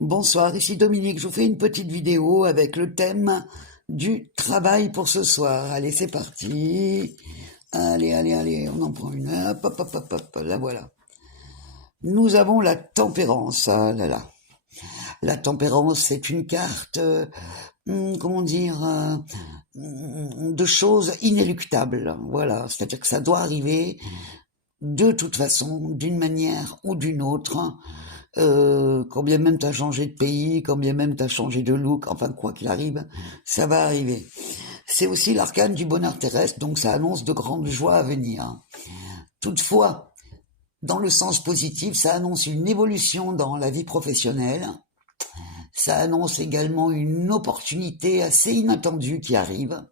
Bonsoir, ici Dominique. Je vous fais une petite vidéo avec le thème du travail pour ce soir. Allez, c'est parti. Allez, on en prend une. Hop, la voilà. Nous avons la tempérance. Ah là là. La tempérance, c'est une carte, comment dire, de choses inéluctables. Voilà, c'est-à-dire que ça doit arriver de toute façon, d'une manière ou d'une autre. Quand bien même t'as changé de pays, quand bien même t'as changé de look, enfin quoi qu'il arrive, ça va arriver. C'est aussi l'arcane du bonheur terrestre, donc ça annonce de grandes joies à venir. Toutefois, dans le sens positif, ça annonce une évolution dans la vie professionnelle. Ça annonce également une opportunité assez inattendue qui arrive,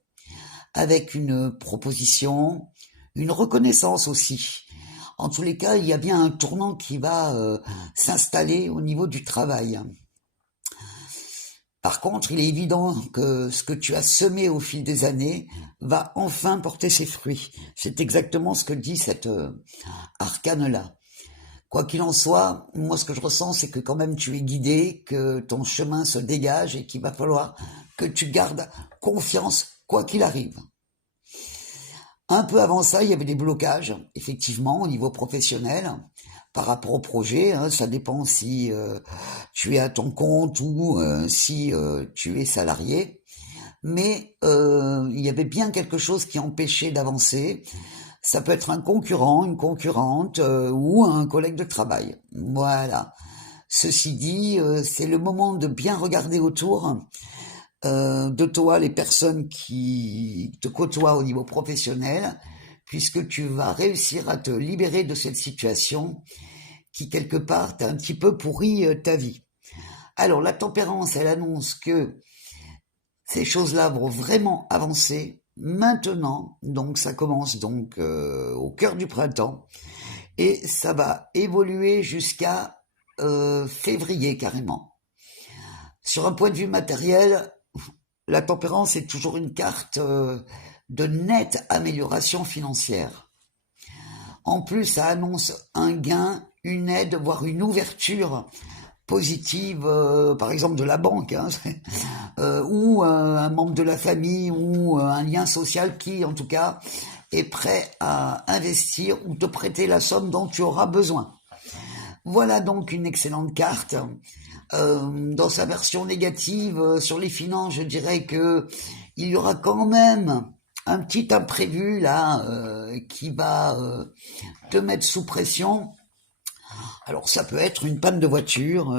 avec une proposition, une reconnaissance aussi. En tous les cas, il y a bien un tournant qui va s'installer au niveau du travail. Par contre, il est évident que ce que tu as semé au fil des années va enfin porter ses fruits. C'est exactement ce que dit cette arcane-là. Quoi qu'il en soit, moi ce que je ressens, c'est que quand même tu es guidé, que ton chemin se dégage et qu'il va falloir que tu gardes confiance quoi qu'il arrive. Un peu avant ça, il y avait des blocages, effectivement, au niveau professionnel, par rapport au projet. Hein, ça dépend si tu es à ton compte ou si tu es salarié. Mais il y avait bien quelque chose qui empêchait d'avancer. Ça peut être un concurrent, une concurrente ou un collègue de travail. Voilà. Ceci dit, c'est le moment de bien regarder autour de toi les personnes qui te côtoient au niveau professionnel, puisque tu vas réussir à te libérer de cette situation qui, quelque part, t'a un petit peu pourri ta vie. Alors, la tempérance, elle annonce que ces choses-là vont vraiment avancer maintenant, donc ça commence donc au cœur du printemps, et ça va évoluer jusqu'à février carrément. Sur un point de vue matériel, la tempérance est toujours une carte de nette amélioration financière. En plus, ça annonce un gain, une aide, voire une ouverture positive, par exemple de la banque, hein, ou un membre de la famille, ou un lien social qui, en tout cas, est prêt à investir ou te prêter la somme dont tu auras besoin. Voilà donc une excellente carte. Dans sa version négative sur les finances, je dirais que il y aura quand même un petit imprévu là qui va te mettre sous pression. Alors ça peut être une panne de voiture,